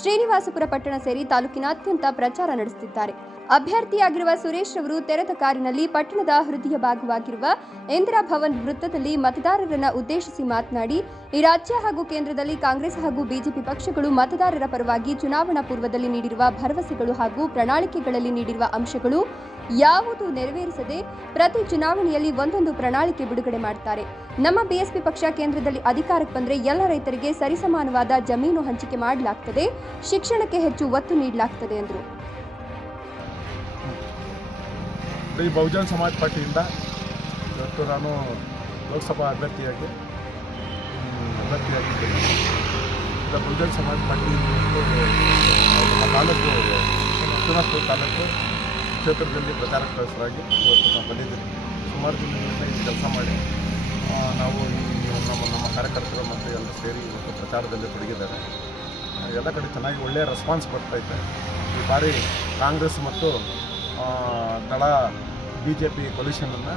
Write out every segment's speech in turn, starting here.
ಶ್ರೀನಿವಾಸಪುರ ಪಟ್ಟಣ ಸೇರಿ ತಾಲೂಕಿನಾದ್ಯಂತ ಪ್ರಚಾರ ನಡೆಸುತ್ತಿದ್ದಾರೆ. ಅಭ್ಯರ್ಥಿಯಾಗಿರುವ ಸುರೇಶ್ ಅವರು ತೆರೆದ ಕಾರಿನಲ್ಲಿ ಪಟ್ಟಣದ ಹೃದಯ ಭಾಗವಾಗಿರುವ ಇಂದಿರಾ ಭವನ್ ವೃತ್ತದಲ್ಲಿ ಮತದಾರರನ್ನು ಉದ್ದೇಶಿಸಿ ಮಾತನಾಡಿ, ಈ ರಾಜ್ಯ ಹಾಗೂ ಕೇಂದ್ರದಲ್ಲಿ ಕಾಂಗ್ರೆಸ್ ಹಾಗೂ ಬಿಜೆಪಿ ಪಕ್ಷಗಳು ಮತದಾರರ ಪರವಾಗಿ ಚುನಾವಣಾ ಪೂರ್ವದಲ್ಲಿ ನೀಡಿರುವ ಭರವಸೆಗಳು ಹಾಗೂ ಪ್ರಣಾಳಿಕೆಗಳಲ್ಲಿ ನೀಡಿರುವ ಅಂಶಗಳು ಯಾವುದು ನೆರವೇರಿಸದೆ ಪ್ರತಿ ಚುನಾವಣೆಯಲ್ಲಿ ಒಂದೊಂದು ಪ್ರಣಾಳಿಕೆ ಬಿಡುಗಡೆ ಮಾಡುತ್ತಾರೆ. ನಮ್ಮ ಬಿಎಸ್ಪಿ ಪಕ್ಷ ಕೇಂದ್ರದಲ್ಲಿ ಅಧಿಕಾರಕ್ಕೆ ಬಂದರೆ ಎಲ್ಲ ರೈತರಿಗೆ ಸರಿಸಮಾನವಾದ ಜಮೀನು ಹಂಚಿಕೆ ಮಾಡಲಾಗುತ್ತದೆ, ಶಿಕ್ಷಣಕ್ಕೆ ಹೆಚ್ಚು ಒತ್ತು ನೀಡಲಾಗುತ್ತದೆ ಎಂದರು. ಈ ಬಹುಜನ ಸಮಾಜ ಪಾರ್ಟಿಯಿಂದ ಇವತ್ತು ನಾನು ಲೋಕಸಭಾ ಅಭ್ಯರ್ಥಿಯಾಗಿದ್ದೇನೆ. ಬಹುಜನ ಸಮಾಜ ಪಾರ್ಟಿ ನಮ್ಮ ತಾಲೂಕು ಶ್ರೀನಿವಾಸಪುರ ತಾಲೂಕು ಕ್ಷೇತ್ರದಲ್ಲಿ ಪ್ರಚಾರ ಕಳಿಸಲಾಗಿ ಇವತ್ತು ನಾವು ಬಂದಿದ್ದೀವಿ. ಸುಮಾರು ದಿನಗಳಿಂದ ಇಲ್ಲಿ ಕೆಲಸ ಮಾಡಿ ನಾವು ನಮ್ಮ ಕಾರ್ಯಕರ್ತರು ಮತ್ತು ಎಲ್ಲ ಸೇರಿ ಇವತ್ತು ಪ್ರಚಾರದಲ್ಲಿ ತೊಡಗಿದ್ದಾರೆ. ಎಲ್ಲ ಕಡೆ ಚೆನ್ನಾಗಿ ಒಳ್ಳೆಯ ರೆಸ್ಪಾನ್ಸ್ ಬರ್ತಾಯಿದೆ. ಈ ಬಾರಿ ಕಾಂಗ್ರೆಸ್ ಮತ್ತು ದಳ BJP ಕೊಲ್ಯೂಷನನ್ನು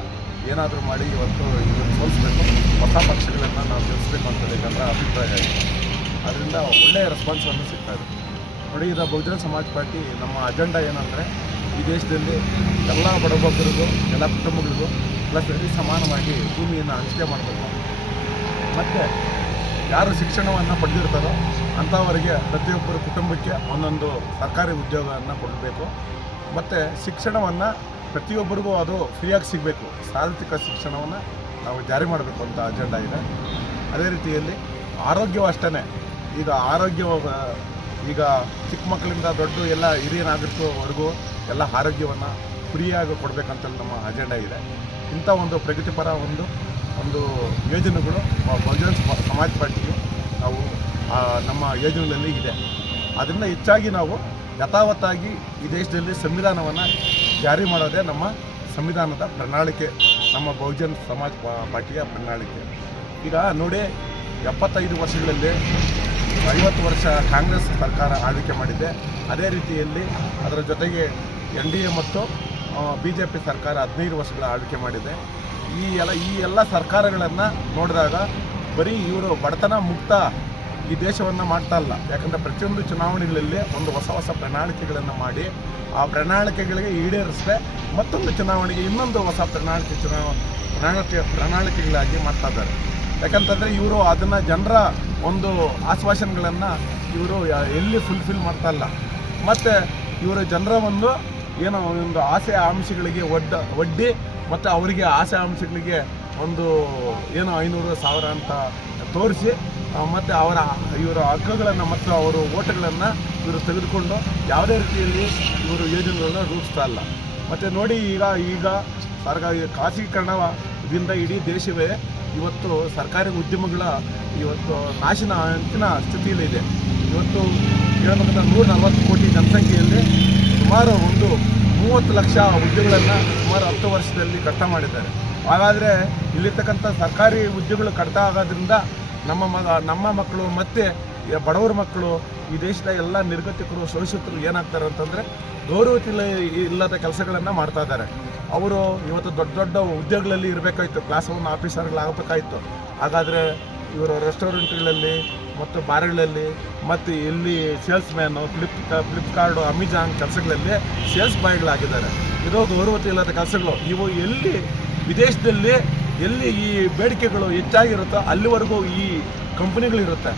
ಏನಾದರೂ ಮಾಡಿ ಇವತ್ತು ಇದನ್ನು ಸೋಲಿಸಬೇಕು, ಹೊಸ ಪಕ್ಷಗಳನ್ನು ನಾವು ಗೆಲ್ಲಿಸಬೇಕು ಅಂತೇಳಿ ಜನರ ಅಭಿಪ್ರಾಯ ಇದೆ. ಅದರಿಂದ ಒಳ್ಳೆಯ ರೆಸ್ಪಾನ್ಸನ್ನು ಸಿಗ್ತಾಯಿದೆ. ನೋಡಿ, ಇದು ಬಹುಜನ ಸಮಾಜ ಪಾರ್ಟಿ ನಮ್ಮ ಅಜೆಂಡಾ ಏನಂದರೆ ಈ ದೇಶದಲ್ಲಿ ಎಲ್ಲ ಬಡಬಗ್ಗರಿಗೂ ಎಲ್ಲ ಕುಟುಂಬಗಳಿಗೂ ಸರಿ ಸಮಾನವಾಗಿ ಭೂಮಿಯನ್ನು ಹಂಚಿಕೆ ಮಾಡಬೇಕು. ಮತ್ತು ಯಾರು ಶಿಕ್ಷಣವನ್ನು ಪಡೆದಿರ್ತಾರೋ ಅಂಥವರಿಗೆ ಪ್ರತಿಯೊಬ್ಬರ ಕುಟುಂಬಕ್ಕೆ ಒಂದೊಂದು ಸರ್ಕಾರಿ ಉದ್ಯೋಗವನ್ನು ಕೊಡಬೇಕು. ಮತ್ತು ಶಿಕ್ಷಣವನ್ನು ಪ್ರತಿಯೊಬ್ಬರಿಗೂ ಅದು ಫ್ರೀಯಾಗಿ ಸಿಗಬೇಕು. ಸಾರ್ವತ್ರಿಕ ಶಿಕ್ಷಣವನ್ನು ನಾವು ಜಾರಿ ಮಾಡಬೇಕು ಅಂತ ಅಜೆಂಡಾ ಇದೆ. ಅದೇ ರೀತಿಯಲ್ಲಿ ಆರೋಗ್ಯವೂ ಅಷ್ಟೇ. ಈಗ ಚಿಕ್ಕ ಮಕ್ಕಳಿಂದ ದೊಡ್ಡ ಎಲ್ಲ ಹಿರಿಯ ನಾಗರಿಕವರೆಗೂ ಎಲ್ಲ ಆರೋಗ್ಯವನ್ನು ಫ್ರೀಯಾಗಿ ಕೊಡಬೇಕಂತ ನಮ್ಮ ಅಜೆಂಡಾ ಇದೆ. ಇಂಥ ಒಂದು ಪ್ರಗತಿಪರ ಒಂದು ಯೋಜನೆಗಳು ಬಹುಜನ ಸಮಾಜ ಪಾರ್ಟಿಗೆ ನಾವು ನಮ್ಮ ಯೋಜನೆಯಲ್ಲಿ ಇದೆ. ಅದರಿಂದ ಹೆಚ್ಚಾಗಿ ನಾವು ಯಥಾವತ್ತಾಗಿ ಈ ದೇಶದಲ್ಲಿ ಸಂವಿಧಾನವನ್ನು ಜಾರಿ ಮಾಡೋದೇ ನಮ್ಮ ಸಂವಿಧಾನದ ಪ್ರಣಾಳಿಕೆ, ನಮ್ಮ ಬಹುಜನ ಸಮಾಜ ಪಾರ್ಟಿಯ ಪ್ರಣಾಳಿಕೆ. ಈಗ ನೋಡಿ, 75 ವರ್ಷಗಳಲ್ಲಿ 50 ವರ್ಷ ಕಾಂಗ್ರೆಸ್ ಸರ್ಕಾರ ಆಳ್ವಿಕೆ ಮಾಡಿದೆ. ಅದೇ ರೀತಿಯಲ್ಲಿ ಅದರ ಜೊತೆಗೆ NDA ಮತ್ತು BJP ಸರ್ಕಾರ 15 ವರ್ಷಗಳ ಆಳ್ವಿಕೆ ಮಾಡಿದೆ. ಈ ಎಲ್ಲ ಸರ್ಕಾರಗಳನ್ನು ನೋಡಿದಾಗ ಬರೀ ಇವರು ಬಡತನ ಮುಕ್ತ ಈ ದೇಶವನ್ನು ಮಾಡ್ತಾ ಇಲ್ಲ. ಯಾಕಂದರೆ ಪ್ರತಿಯೊಂದು ಚುನಾವಣೆಗಳಲ್ಲಿ ಒಂದು ಹೊಸ ಪ್ರಣಾಳಿಕೆಗಳನ್ನು ಮಾಡಿ ಆ ಪ್ರಣಾಳಿಕೆಗಳಿಗೆ ಈಡೇರಿಸದೆ ಮತ್ತೊಂದು ಚುನಾವಣೆಗೆ ಇನ್ನೊಂದು ಹೊಸ ಪ್ರಣಾಳಿಕೆಗಳಾಗಿ ಮಾಡ್ತಾ ಇದ್ದಾರೆ. ಯಾಕಂತಂದರೆ ಇವರು ಅದನ್ನು ಜನರ ಒಂದು ಆಶ್ವಾಸನೆಗಳನ್ನು ಇವರು ಎಲ್ಲಿ ಫುಲ್ಫಿಲ್ ಮಾಡ್ತಾ ಇಲ್ಲ. ಮತ್ತು ಇವರು ಜನರ ಒಂದು ಆಸೆ ಆಮಿಷಗಳಿಗೆ ಒಡ್ಡಿ ಮತ್ತು ಅವರಿಗೆ ಆಸೆ ಆಮಿಷಗಳಿಗೆ ಒಂದು 500,000 ಅಂತ ತೋರಿಸಿ ಮತ್ತು ಇವರ ಹಕ್ಕುಗಳನ್ನು ಮತ್ತು ಅವರ ಓಟುಗಳನ್ನು ಇವರು ತೆಗೆದುಕೊಂಡು ಯಾವುದೇ ರೀತಿಯಲ್ಲಿ ಇವರು ಯೋಜನೆಗಳನ್ನು ರೂಪಿಸ್ತಾ ಇಲ್ಲ. ಮತ್ತು ನೋಡಿ, ಈಗ ಖಾಸಗೀಕರಣದಿಂದ ಇಡೀ ದೇಶವೇ ಇವತ್ತು ಸರ್ಕಾರಿ ಉದ್ಯಮಗಳ ಇವತ್ತು ನಾಶನ ಅಂಚಿನ ಸ್ಥಿತಿಯಲ್ಲಿದೆ. ಇವತ್ತು ಹೇಳ್ಬೇಕಂದ್ರೆ 140 ಕೋಟಿ ಜನಸಂಖ್ಯೆಯಲ್ಲಿ ಸುಮಾರು 30 ಲಕ್ಷ ಹುದ್ದೆಗಳನ್ನು ಸುಮಾರು 10 ವರ್ಷದಲ್ಲಿ ಕಡಿತ ಮಾಡಿದ್ದಾರೆ. ಹಾಗಾದರೆ ಇಲ್ಲಿರ್ತಕ್ಕಂಥ ಸರ್ಕಾರಿ ಹುದ್ದೆಗಳು ಕಡಿತ ಆಗೋದ್ರಿಂದ ನಮ್ಮ ಮಕ್ಕಳು ಮತ್ತು ಬಡವರ ಮಕ್ಕಳು ಈ ದೇಶದ ಎಲ್ಲ ನಿರ್ಗತಿಕರು ಶೋಷಿತರು ಏನಾಗ್ತಾರೆ ಅಂತಂದರೆ ಇಲ್ಲದ ಕೆಲಸಗಳನ್ನು ಮಾಡ್ತಾ ಇದ್ದಾರೆ. ಅವರು ಇವತ್ತು ದೊಡ್ಡ ಹುದ್ದೆಗಳಲ್ಲಿ ಇರಬೇಕಾಯಿತು, ಕ್ಲಾಸ್ 1 ಆಫೀಸರ್ಗಳಾಗಬೇಕಾಯಿತು. ಹಾಗಾದರೆ ಇವರು ರೆಸ್ಟೋರೆಂಟ್ಗಳಲ್ಲಿ ಮತ್ತು ಬಾರ್ಗಳಲ್ಲಿ ಮತ್ತು ಇಲ್ಲಿ ಸೇಲ್ಸ್ಮ್ಯಾನು, ಫ್ಲಿಪ್ಕಾರ್ಟ್, ಅಮೆಜಾನ್ ಕೆಲಸಗಳಲ್ಲಿ ಸೇಲ್ಸ್ ಬಾಯ್ಗಳಾಗಿದ್ದಾರೆ. ಇದು ಗೌರವತೆ ಇಲ್ಲದ ಕೆಲಸಗಳು. ಇವು ವಿದೇಶದಲ್ಲಿ ಎಲ್ಲಿ ಈ ಬೇಡಿಕೆಗಳು ಹೆಚ್ಚಾಗಿರುತ್ತೋ ಅಲ್ಲಿವರೆಗೂ ಈ ಕಂಪನಿಗಳಿರುತ್ತೆ.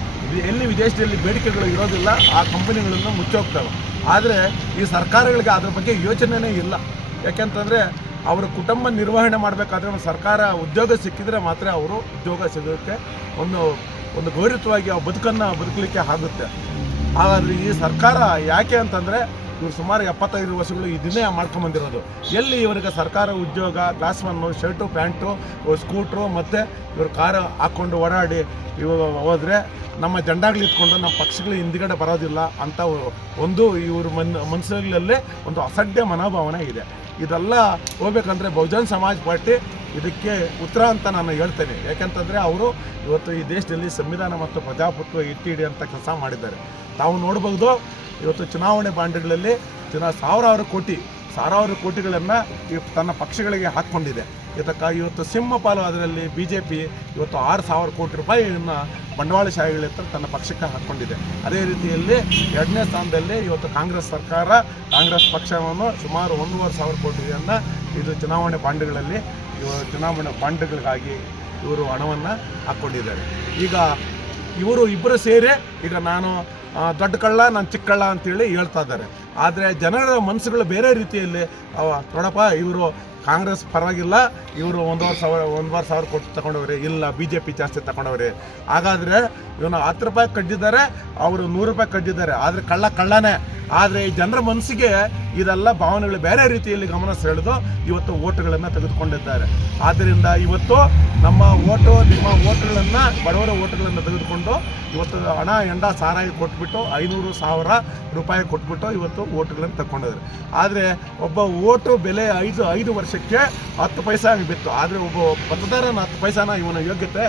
ಎಲ್ಲಿ ವಿದೇಶದಲ್ಲಿ ಬೇಡಿಕೆಗಳು ಇರೋದಿಲ್ಲ ಆ ಕಂಪನಿಗಳನ್ನು ಮುಚ್ಚೋಗ್ತವೆ. ಆದರೆ ಈ ಸರ್ಕಾರಗಳಿಗೆ ಅದ್ರ ಬಗ್ಗೆ ಯೋಚನೆಯೇ ಇಲ್ಲ. ಯಾಕೆಂತಂದರೆ ಅವರ ಕುಟುಂಬ ನಿರ್ವಹಣೆ ಮಾಡಬೇಕಾದ್ರೆ ಒಂದು ಸರ್ಕಾರ ಉದ್ಯೋಗ ಸಿಕ್ಕಿದರೆ ಮಾತ್ರ ಅವರು ಉದ್ಯೋಗ ಸಿಗೋಕ್ಕೆ ಒಂದು ಗೌರವವಾಗಿ ಬದುಕಲಿಕ್ಕೆ ಆಗುತ್ತೆ. ಹಾಗಾದರೆ ಈ ಸರ್ಕಾರ ಯಾಕೆ ಅಂತಂದರೆ ಇವರು ಸುಮಾರು 75 ವರ್ಷಗಳು ಇದನ್ನೇ ಮಾಡ್ಕೊಂಬಂದಿರೋದು. ಎಲ್ಲಿ ಇವರಿಗೆ ಸರ್ಕಾರ ಉದ್ಯೋಗ, ಕ್ಲಾಸ್ 1 ಶರ್ಟು ಪ್ಯಾಂಟು, ಸ್ಕೂಟ್ರು ಮತ್ತು ಇವರು ಕಾರು ಹಾಕ್ಕೊಂಡು ಓಡಾಡಿ ಹೋದರೆ ನಮ್ಮ ಜೆಂಡಾಗಳು ಇಟ್ಕೊಂಡು ನಮ್ಮ ಪಕ್ಷಗಳು ಹಿಂದ್ಗಡೆ ಬರೋದಿಲ್ಲ ಅಂತ ಇವ್ರ ಮನಸ್ಸುಗಳಲ್ಲಿ ಒಂದು ಅಸಡ್ಡೆ ಮನೋಭಾವನೆ ಇದೆ. ಇದೆಲ್ಲ ಹೋಗ್ಬೇಕಂದ್ರೆ ಬಹುಜನ ಸಮಾಜ ಪಾರ್ಟಿ ಇದಕ್ಕೆ ಉತ್ತರ ಅಂತ ನಾನು ಹೇಳ್ತೇನೆ. ಯಾಕೆಂತಂದರೆ ಅವರು ಇವತ್ತು ಈ ದೇಶದಲ್ಲಿ ಸಂವಿಧಾನ ಮತ್ತು ಪ್ರಜಾಪ್ರಭುತ್ವ ಎತ್ತಿ ಹಿಡಿಯುವಂಥ ಕೆಲಸ ಮಾಡಿದ್ದಾರೆ. ತಾವು ನೋಡ್ಬೋದು, ಇವತ್ತು ಚುನಾವಣೆ ಬಾಂಡ್ಗಳಲ್ಲಿ ಸಾವಿರಾರು ಕೋಟಿ ಸಾವಿರಾರು ಕೋಟಿಗಳನ್ನು ತನ್ನ ಪಕ್ಷಗಳಿಗೆ ಹಾಕ್ಕೊಂಡಿದೆ. ಇವತ್ತು ಸಿಂಹಪಾಲು ಅದರಲ್ಲಿ BJP ಇವತ್ತು 6,000 ಕೋಟಿ ರೂಪಾಯಿಯನ್ನು ಬಂಡವಾಳಶಾಹಿಗಳ ಹತ್ರ ತನ್ನ ಪಕ್ಷಕ್ಕೆ ಹಾಕ್ಕೊಂಡಿದೆ. ಅದೇ ರೀತಿಯಲ್ಲಿ 2ನೇ ಸ್ಥಾನದಲ್ಲಿ ಇವತ್ತು ಕಾಂಗ್ರೆಸ್ ಸರ್ಕಾರ, ಕಾಂಗ್ರೆಸ್ ಪಕ್ಷವನ್ನು ಸುಮಾರು 1,500 ಕೋಟಿಯನ್ನು ಇದು ಚುನಾವಣೆ ಬಾಂಡ್ಗಳಿಗಾಗಿ ಇವರು ಹಣವನ್ನು ಹಾಕ್ಕೊಂಡಿದ್ದಾರೆ. ಈಗ ಇವರು ಇಬ್ಬರು ಸೇರಿ ಈಗ ನಾನು ದೊಡ್ಡ ಕಳ್ಳ, ನಾನು ಚಿಕ್ಕ ಕಳ್ಳ ಅಂತೇಳಿ ಹೇಳ್ತಾ ಇದ್ದಾರೆ. ಆದರೆ ಜನರ ಮನಸ್ಸುಗಳು ಬೇರೆ ರೀತಿಯಲ್ಲಿ ನೋಡಪ್ಪ, ಇವರು ಕಾಂಗ್ರೆಸ್ ಪರವಾಗಿಲ್ಲ, ಇವರು 1,500 ಕೋಟಿ ತಗೊಂಡವ್ರೆ, ಇಲ್ಲ BJP ಜಾಸ್ತಿ ತಗೊಂಡವ್ರೆ. ಹಾಗಾದರೆ ಇವನು 10 ರೂಪಾಯಿ ಕದ್ದಿದ್ದಾರೆ, ಅವರು 100 ರೂಪಾಯಿ ಕದ್ದಿದ್ದಾರೆ. ಆದರೆ ಕಳ್ಳನೇ. ಆದರೆ ಜನರ ಮನಸ್ಸಿಗೆ ಇದೆಲ್ಲ ಭಾವನೆಗಳು ಬೇರೆ ರೀತಿಯಲ್ಲಿ ಗಮನ ಸೆಳೆದು ಇವತ್ತು ಓಟುಗಳನ್ನು ತೆಗೆದುಕೊಂಡಿದ್ದಾರೆ. ಆದ್ದರಿಂದ ಇವತ್ತು ನಮ್ಮ ನಿಮ್ಮ ಓಟುಗಳನ್ನು, ಬಡವರ ಓಟುಗಳನ್ನು ತೆಗೆದುಕೊಂಡು ಇವತ್ತು ಹಣ ಎಂಡ ಸಾರಾಯಿ ಕೊಟ್ಬಿಟ್ಟು 500,000 ರೂಪಾಯಿ ಕೊಟ್ಬಿಟ್ಟು ಇವತ್ತು ಓಟುಗಳನ್ನು ತಗೊಂಡಿದ್ದಾರೆ. ಆದರೆ ಒಬ್ಬ ಓಟು ಬೆಲೆ 5 ವರ್ಷಕ್ಕೆ 10 ಪೈಸೆ ಬಿತ್ತು. ಆದರೆ ಒಬ್ಬ ಮತದಾರನ 10 ಪೈಸಾನ ಇವನ ಯೋಗ್ಯತೆ.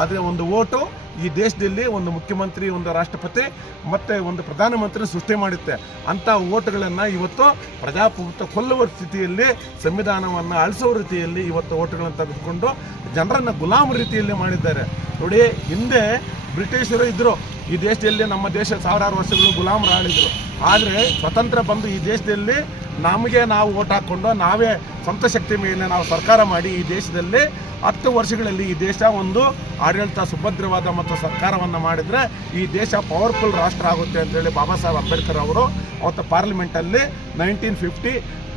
ಆದರೆ ಒಂದು ಓಟು ಈ ದೇಶದಲ್ಲಿ ಒಂದು ಮುಖ್ಯಮಂತ್ರಿ, ಒಂದು ರಾಷ್ಟ್ರಪತಿ ಮತ್ತು ಒಂದು ಪ್ರಧಾನಮಂತ್ರಿ ಸೃಷ್ಟಿ ಮಾಡುತ್ತೆ. ಅಂಥ ಓಟುಗಳನ್ನು ಇವತ್ತು ಪ್ರಜಾಪ್ರಭುತ್ವ ಕೊಲ್ಲುವ ಸ್ಥಿತಿಯಲ್ಲಿ, ಸಂವಿಧಾನವನ್ನು ಅಳಿಸುವ ರೀತಿಯಲ್ಲಿ ಇವತ್ತು ಓಟುಗಳನ್ನು ತೆಗೆದುಕೊಂಡು ಜನರನ್ನು ಗುಲಾಮ ರೀತಿಯಲ್ಲಿ ಮಾಡಿದ್ದಾರೆ. ನೋಡಿ, ಹಿಂದೆ ಬ್ರಿಟಿಷರು ಇದ್ದರು ಈ ದೇಶದಲ್ಲಿ, ನಮ್ಮ ದೇಶ ಸಾವಿರಾರು ವರ್ಷಗಳು ಗುಲಾಮರು ಆಳಿದರು. ಆದರೆ ಸ್ವತಂತ್ರ ಬಂದು ಈ ದೇಶದಲ್ಲಿ ನಮಗೆ ನಾವು ಓಟ್ ಹಾಕ್ಕೊಂಡು ನಾವೇ ಸ್ವಂತ ಶಕ್ತಿ ಮೇಲೆ ನಾವು ಸರ್ಕಾರ ಮಾಡಿ ಈ ದೇಶದಲ್ಲಿ 10 ವರ್ಷಗಳಲ್ಲಿ ಈ ದೇಶ ಒಂದು ಆಡಳಿತ ಸುಭದ್ರವಾದ ಮತ್ತು ಸರ್ಕಾರವನ್ನು ಮಾಡಿದರೆ ಈ ದೇಶ ಪವರ್ಫುಲ್ ರಾಷ್ಟ್ರ ಆಗುತ್ತೆ ಅಂತೇಳಿ ಬಾಬಾ ಸಾಹೇಬ್ ಅಂಬೇಡ್ಕರ್ ಅವರು ಅವತ್ತು ಪಾರ್ಲಿಮೆಂಟಲ್ಲಿ 1950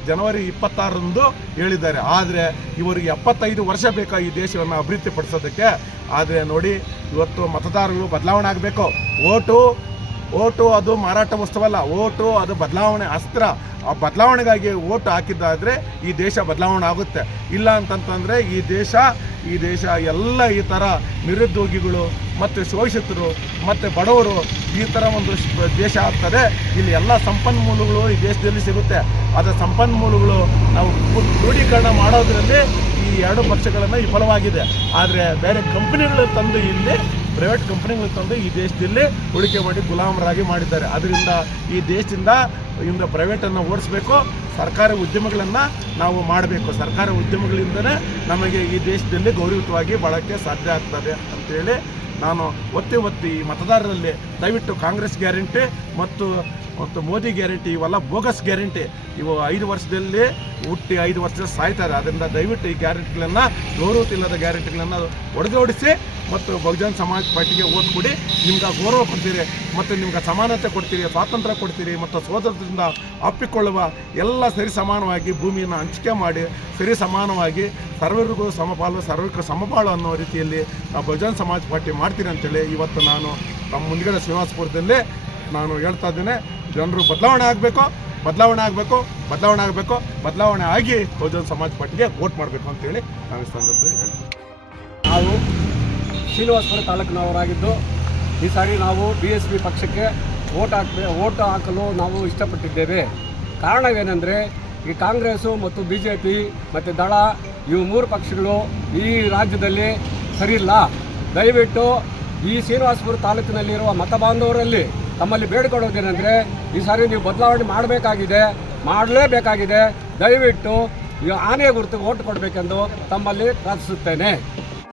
ಜನವರಿ 26ರಂದು ಹೇಳಿದ್ದಾರೆ. ಆದರೆ ಇವರಿಗೆ 75 ವರ್ಷ ಬೇಕಾ ಈ ದೇಶವನ್ನು ಅಭಿವೃದ್ಧಿಪಡಿಸೋದಕ್ಕೆ. ಆದರೆ ನೋಡಿ, ಇವತ್ತು ಮತದಾರರು ಬದಲಾವಣೆ ಆಗಬೇಕು. ಓಟು ಅದು ಮಾರಾಟ ವಸ್ತುವಲ್ಲ, ಓಟು ಅದು ಬದಲಾವಣೆ ಅಸ್ತ್ರ. ಆ ಬದಲಾವಣೆಗಾಗಿ ಓಟು ಹಾಕಿದ್ದಾದರೆ ಈ ದೇಶ ಬದಲಾವಣೆ ಆಗುತ್ತೆ. ಇಲ್ಲ ಅಂತಂತಂದರೆ ಈ ದೇಶ ಎಲ್ಲ ಈ ಥರ ನಿರುದ್ಯೋಗಿಗಳು ಮತ್ತು ಶೋಷಿತರು ಮತ್ತು ಬಡವರು ಈ ಥರ ಒಂದು ದೇಶ ಆಗ್ತದೆ. ಇಲ್ಲಿ ಎಲ್ಲ ಸಂಪನ್ಮೂಲಗಳು ಈ ದೇಶದಲ್ಲಿ ಸಿಗುತ್ತೆ. ಅದರ ಸಂಪನ್ಮೂಲಗಳು ನಾವು ಕ್ರೋಢೀಕರಣ ಮಾಡೋದರಲ್ಲಿ ಈ 2 ಪಕ್ಷಗಳನ್ನು ವಿಫಲವಾಗಿದೆ. ಆದರೆ ಬೇರೆ ಕಂಪನಿಗಳು ತಂದು ಇಲ್ಲಿ ಪ್ರೈವೇಟ್ ಕಂಪನಿಗಳು ತಂದು ಈ ದೇಶದಲ್ಲಿ ಹೂಡಿಕೆ ಮಾಡಿ ಗುಲಾಮರಾಗಿ ಮಾಡಿದ್ದಾರೆ. ಅದರಿಂದ ಈ ದೇಶದಿಂದ ಪ್ರೈವೇಟನ್ನು ಓಡಿಸ್ಬೇಕು, ಸರ್ಕಾರಿ ಉದ್ಯಮಗಳನ್ನು ನಾವು ಮಾಡಬೇಕು. ಸರ್ಕಾರಿ ಉದ್ಯಮಗಳಿಂದಲೇ ನಮಗೆ ಈ ದೇಶದಲ್ಲಿ ಗೌರವಯುತವಾಗಿ ಬಾಳೋಕ್ಕೆ ಸಾಧ್ಯ ಆಗ್ತದೆ ಅಂತೇಳಿ ನಾನು ಒತ್ತಿ ಈ ಮತದಾರರಲ್ಲಿ ದಯವಿಟ್ಟು ಕಾಂಗ್ರೆಸ್ ಗ್ಯಾರಂಟಿ ಮತ್ತು ಮೋದಿ ಗ್ಯಾರಂಟಿ ಇವೆಲ್ಲ ಬೋಗಸ್ ಗ್ಯಾರಂಟಿ. ಇವು 5 ವರ್ಷದಲ್ಲಿ ಹುಟ್ಟಿ 5 ವರ್ಷದಲ್ಲಿ ಸಾಯ್ತಾರೆ. ಅದರಿಂದ ದಯವಿಟ್ಟು ಈ ಗ್ಯಾರಂಟಿಗಳನ್ನು, ಗೌರವವಿಲ್ಲದ ಗ್ಯಾರಂಟಿಗಳನ್ನು ಹೊಡೆದೋಡಿಸಿ ಮತ್ತು ಬಹುಜನ ಸಮಾಜ ಪಾರ್ಟಿಗೆ ಓಟ್ ಕೊಡಿ. ನಿಮ್ಗೆ ಗೌರವ ಕೊಡ್ತೀರಿ ಮತ್ತು ನಿಮ್ಗೆ ಸಮಾನತೆ ಕೊಡ್ತೀರಿ, ಸ್ವಾತಂತ್ರ್ಯ ಕೊಡ್ತೀರಿ ಮತ್ತು ಸೋದರದಿಂದ ಅಪ್ಪಿಕೊಳ್ಳುವ ಎಲ್ಲ ಸರಿ ಸಮಾನವಾಗಿ ಭೂಮಿಯನ್ನು ಹಂಚಿಕೆ ಮಾಡಿ ಸರಿ ಸಮಾನವಾಗಿ ಸರ್ವರಿಗೂ ಸಮಪಾಲು, ಸರ್ವರಿಗೂ ಸಮಪಾಲು ಅನ್ನೋ ರೀತಿಯಲ್ಲಿ ನಾವು ಬಹುಜನ ಸಮಾಜ ಪಾರ್ಟಿ ಮಾಡ್ತೀನಿ ಅಂತೇಳಿ ಇವತ್ತು ನಾನು ನಮ್ಮ ಮುಂದ್ಗಡೆ ಶ್ರೀನಿವಾಸಪುರದಲ್ಲಿ ನಾನು ಹೇಳ್ತಾ ಇದ್ದೇನೆ. ಜನರು ಬದಲಾವಣೆ ಆಗಬೇಕು, ಬದಲಾವಣೆ ಆಗಿ ಬಹುಜನ ಸಮಾಜ ಪಾರ್ಟಿಗೆ ವೋಟ್ ಮಾಡಬೇಕು ಅಂತೇಳಿ ನಾನು ಈ ಸಂದರ್ಭದಲ್ಲಿ ಹೇಳ್ತೀನಿ. ನಾವು ಶ್ರೀನಿವಾಸಪುರ ತಾಲೂಕಿನವರಾಗಿದ್ದು ಈ ಸಾರಿ ನಾವು BSP ಪಕ್ಷಕ್ಕೆ ಓಟ್ ಹಾಕಲು ನಾವು ಇಷ್ಟಪಟ್ಟಿದ್ದೇವೆ. ಕಾರಣವೇನೆಂದರೆ ಈ ಕಾಂಗ್ರೆಸ್ಸು ಮತ್ತು BJP ಮತ್ತು ದಳ ಇವು 3 ಪಕ್ಷಗಳು ಈ ರಾಜ್ಯದಲ್ಲಿ ಸರಿಯಿಲ್ಲ. ದಯವಿಟ್ಟು ಈ ಶ್ರೀನಿವಾಸಪುರ ತಾಲೂಕಿನಲ್ಲಿರುವ ಮತ ಬಾಂಧವರಲ್ಲಿ ತಮ್ಮಲ್ಲಿ ಬೇಡಿಕೊಳ್ಳೋದೇನೆಂದರೆ ಈ ಸಾರಿ ನೀವು ಬದಲಾವಣೆ ಮಾಡಲೇಬೇಕಾಗಿದೆ. ದಯವಿಟ್ಟು ಈ ಆನೆಯ ಗುರುತು ಓಟ್ ಕೊಡಬೇಕೆಂದು ತಮ್ಮಲ್ಲಿ ಪ್ರಾರ್ಥಿಸುತ್ತೇನೆ.